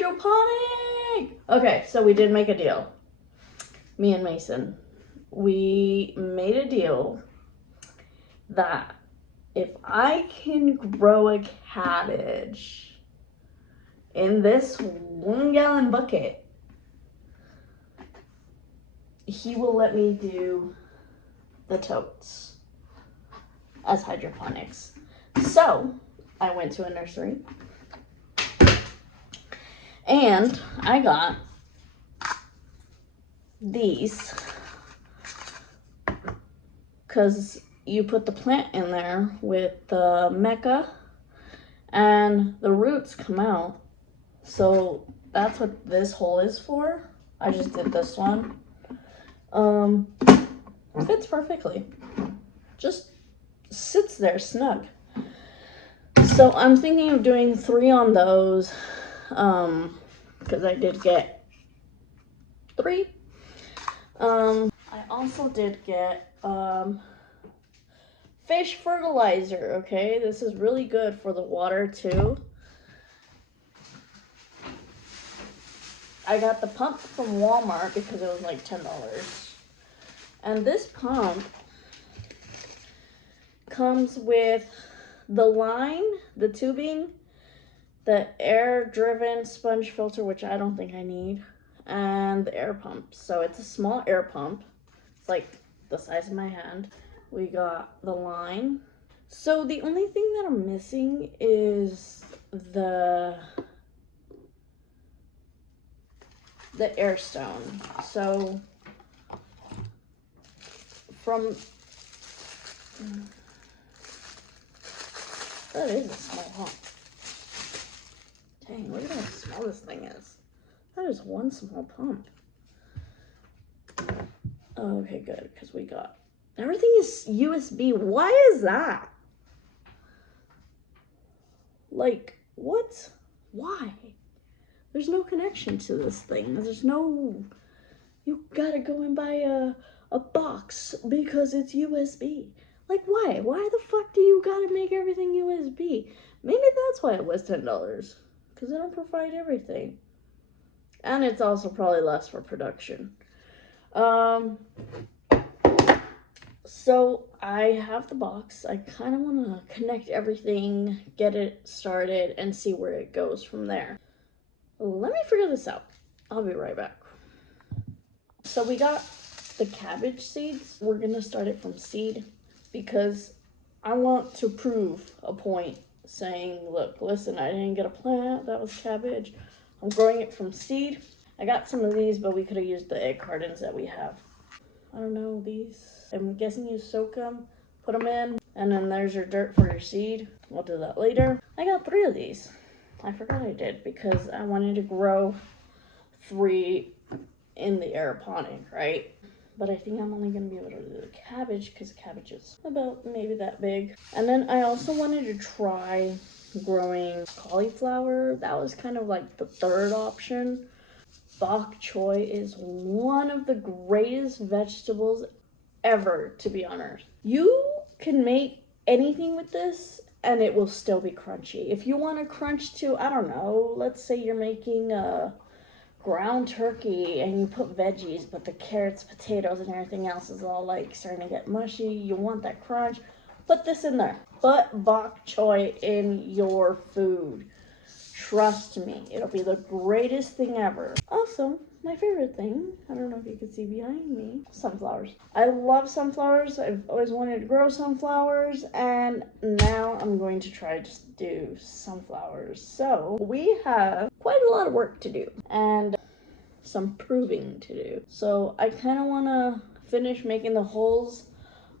hydroponic. Okay, so we did make a deal. Me and Mason, we made a deal that if I can grow a cabbage in this 1 gallon bucket, he will let me do the totes as hydroponics. So I went to a nursery and I got these because you put the plant in there with the mecha and the roots come out. So that's what this hole is for. I just did this one. Fits perfectly. Just sits there snug. So I'm thinking of doing 3 on those, because I did get 3. I also did get fish fertilizer. Okay, this is really good for the water too. I got the pump from Walmart because it was like $10. And this pump comes with the line, the tubing, the air-driven sponge filter, which I don't think I need, and the air pump. So it's a small air pump. It's like the size of my hand. We got the line. So the only thing that I'm missing is the air stone. So from that is a small pump. Dang, look at how small this thing is. That is one small pump. Okay, good, because we got everything is USB. Why is that? Like, what? Why? There's no connection to this thing. There's no, you gotta go and buy a box because it's USB. Like, why? Why the fuck do you gotta make everything USB? Maybe that's why it was $10. Because they don't provide everything. And it's also probably less for production. So I have the box. I kind of want to connect everything, get it started, and see where it goes from there. Let me figure this out. I'll be right back. So we got the cabbage seeds. We're going to start it from seed because I want to prove a point saying, look, listen, I didn't get a plant. That was cabbage. I'm growing it from seed. I got some of these, but we could have used the egg cartons that we have. I don't know, these. I'm guessing you soak them, put them in, and then there's your dirt for your seed. We'll do that later. I got 3 of these. I forgot I did because I wanted to grow 3 in the aeroponic, right? But I think I'm only going to be able to do the cabbage because cabbage is about maybe that big. And then I also wanted to try growing cauliflower. That was kind of like the 3rd option. Bok choy is one of the greatest vegetables ever to be on earth. You can make anything with this and it will still be crunchy. If you want to crunch to, I don't know, let's say you're making a ground turkey and you put veggies, but the carrots, potatoes, and everything else is all like starting to get mushy. You want that crunch, put this in there. Put bok choy in your food. Trust me, it'll be the greatest thing ever. Also, my favorite thing, I don't know if you can see behind me, sunflowers. I love sunflowers. I've always wanted to grow sunflowers, and now I'm going to try just do sunflowers. So we have quite a lot of work to do and some proving to do. So I kind of want to finish making the holes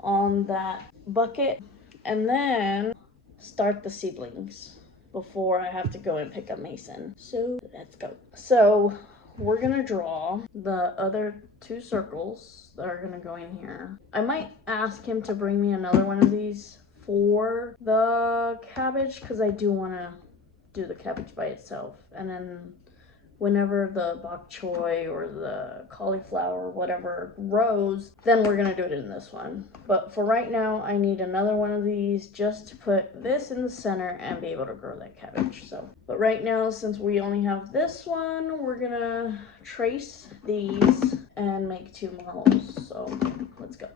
on that bucket and then start the seedlings before I have to go and pick up Mason. So let's go. So we're gonna draw the other 2 circles that are gonna go in here. I might ask him to bring me another one of these for the cabbage because I do want to do the cabbage by itself and then whenever the bok choy or the cauliflower, whatever, grows, then we're gonna do it in this one. But for right now, I need another one of these just to put this in the center and be able to grow that cabbage. So, but right now, since we only have this one, we're gonna trace these and make 2 more holes. So let's go.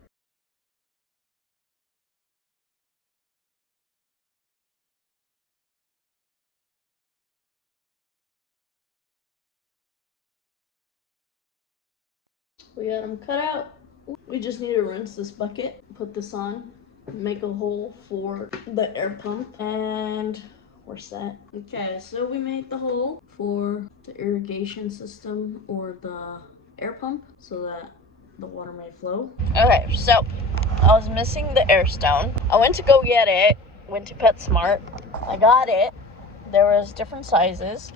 We got them cut out. We just need to rinse this bucket, put this on, make a hole for the air pump, and we're set. Okay, so we made the hole for the irrigation system or the air pump so that the water may flow. Okay, so I was missing the air stone. I went to go get it, went to PetSmart. I got it. There was different sizes,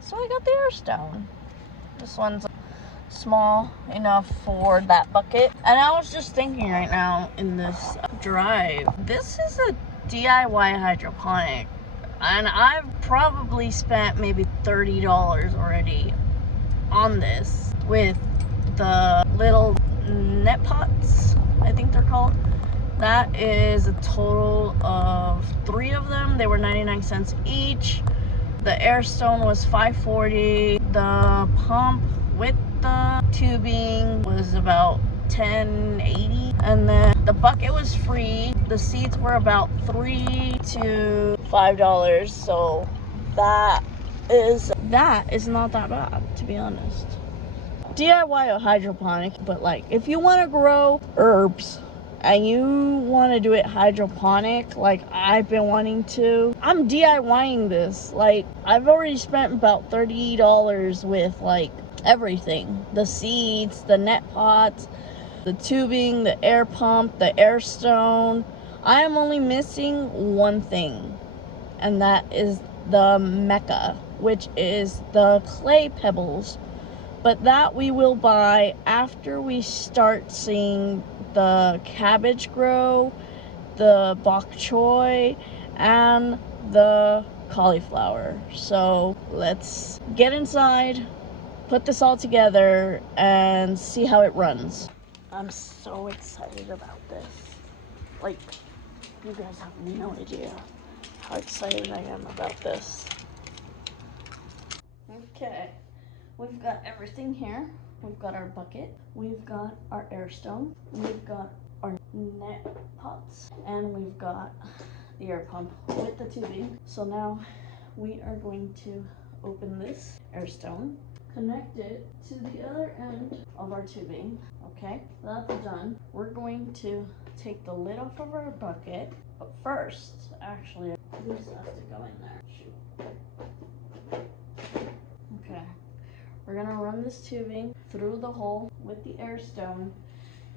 so I got the air stone. This one's small enough for that bucket. And I was just thinking right now in this drive, this is a DIY hydroponic, and I've probably spent maybe $30 already on this with the little net pots, I think they're called. That is a total of 3 of them. They were 99 cents each. The air stone was $5.40. The pump with the tubing was about $10.80, and then the bucket was free. The seeds were about $3 to $5, so that is not that bad, to be honest. DIY a hydroponic, but like if you want to grow herbs and you want to do it hydroponic like I've been wanting to, I'm DIYing this. Like I've already spent about $30 with like everything: the seeds, the net pots, the tubing, the air pump, the air stone. I am only missing one thing, and that is the mecca, which is the clay pebbles. But that we will buy after we start seeing the cabbage grow, the bok choy, and the cauliflower. So let's get inside, put this all together, and see how it runs. I'm so excited about this. Like, you guys have no idea how excited I am about this. Okay, we've got everything here. We've got our bucket, we've got our air stone, we've got our net pots, and we've got the air pump with the tubing. So now we are going to open this air stone, connect it to the other end of our tubing. Okay, that's done. We're going to take the lid off of our bucket, but first, actually, this has to go in there. Shoot. Okay, we're gonna run this tubing through the hole with the air stone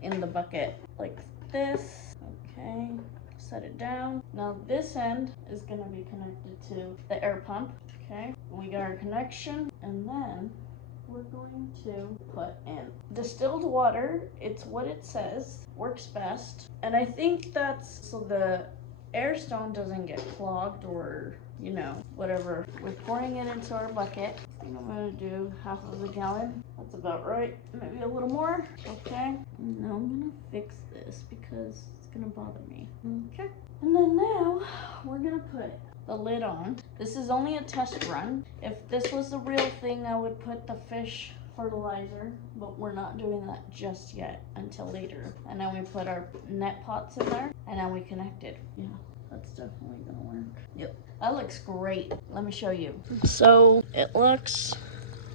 in the bucket like this. Okay, set it down. Now this end is gonna be connected to the air pump. Okay, we got our connection, and then we're going to put in distilled water. It's what it says, works best. And I think that's so the air stone doesn't get clogged or, you know, whatever. We're pouring it into our bucket. I think I'm gonna do half of a gallon. That's about right, maybe a little more. Okay, now I'm gonna fix this because it's gonna bother me. Okay, and then now we're gonna put the lid on. This is only a test run. If this was the real thing, I would put the fish fertilizer, but we're not doing that just yet until later. And then we put our net pots in there, and then we connect it. Yeah, that's definitely gonna work. Yep, that looks great. Let me show you. So it looks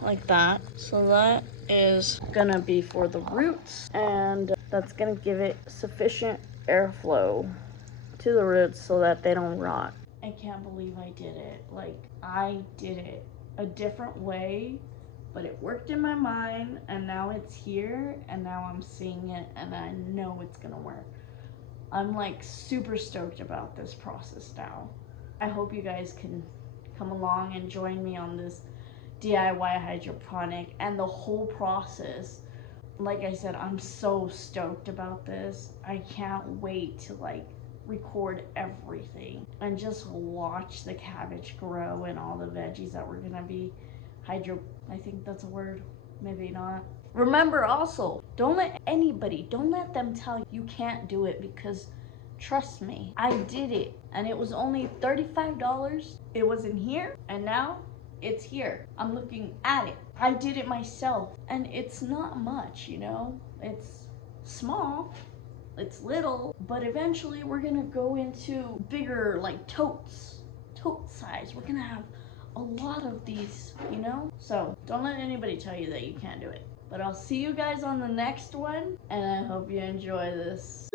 like that. So that is gonna be for the roots, and that's gonna give it sufficient airflow to the roots so that they don't rot. I can't believe I did it. Like, I did it a different way, but it worked in my mind, and now it's here, and now I'm seeing it, and I know it's gonna work. I'm like super stoked about this process now. I hope you guys can come along and join me on this DIY hydroponic and the whole process. Like I said, I'm so stoked about this. I can't wait to like record everything and just watch the cabbage grow and all the veggies that we're gonna be I think that's a word, maybe not. Remember also, don't let them tell you can't do it, because trust me, I did it and it was only $35. It was in here and now it's here. I'm looking at it. I did it myself and it's not much, you know? It's small, it's little, but eventually we're gonna go into bigger, like tote size. We're gonna have a lot of these, you know? So don't let anybody tell you that you can't do it. But I'll see you guys on the next one, and I hope you enjoy this.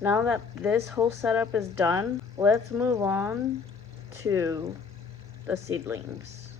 Now that this whole setup is done, let's move on to the seedlings.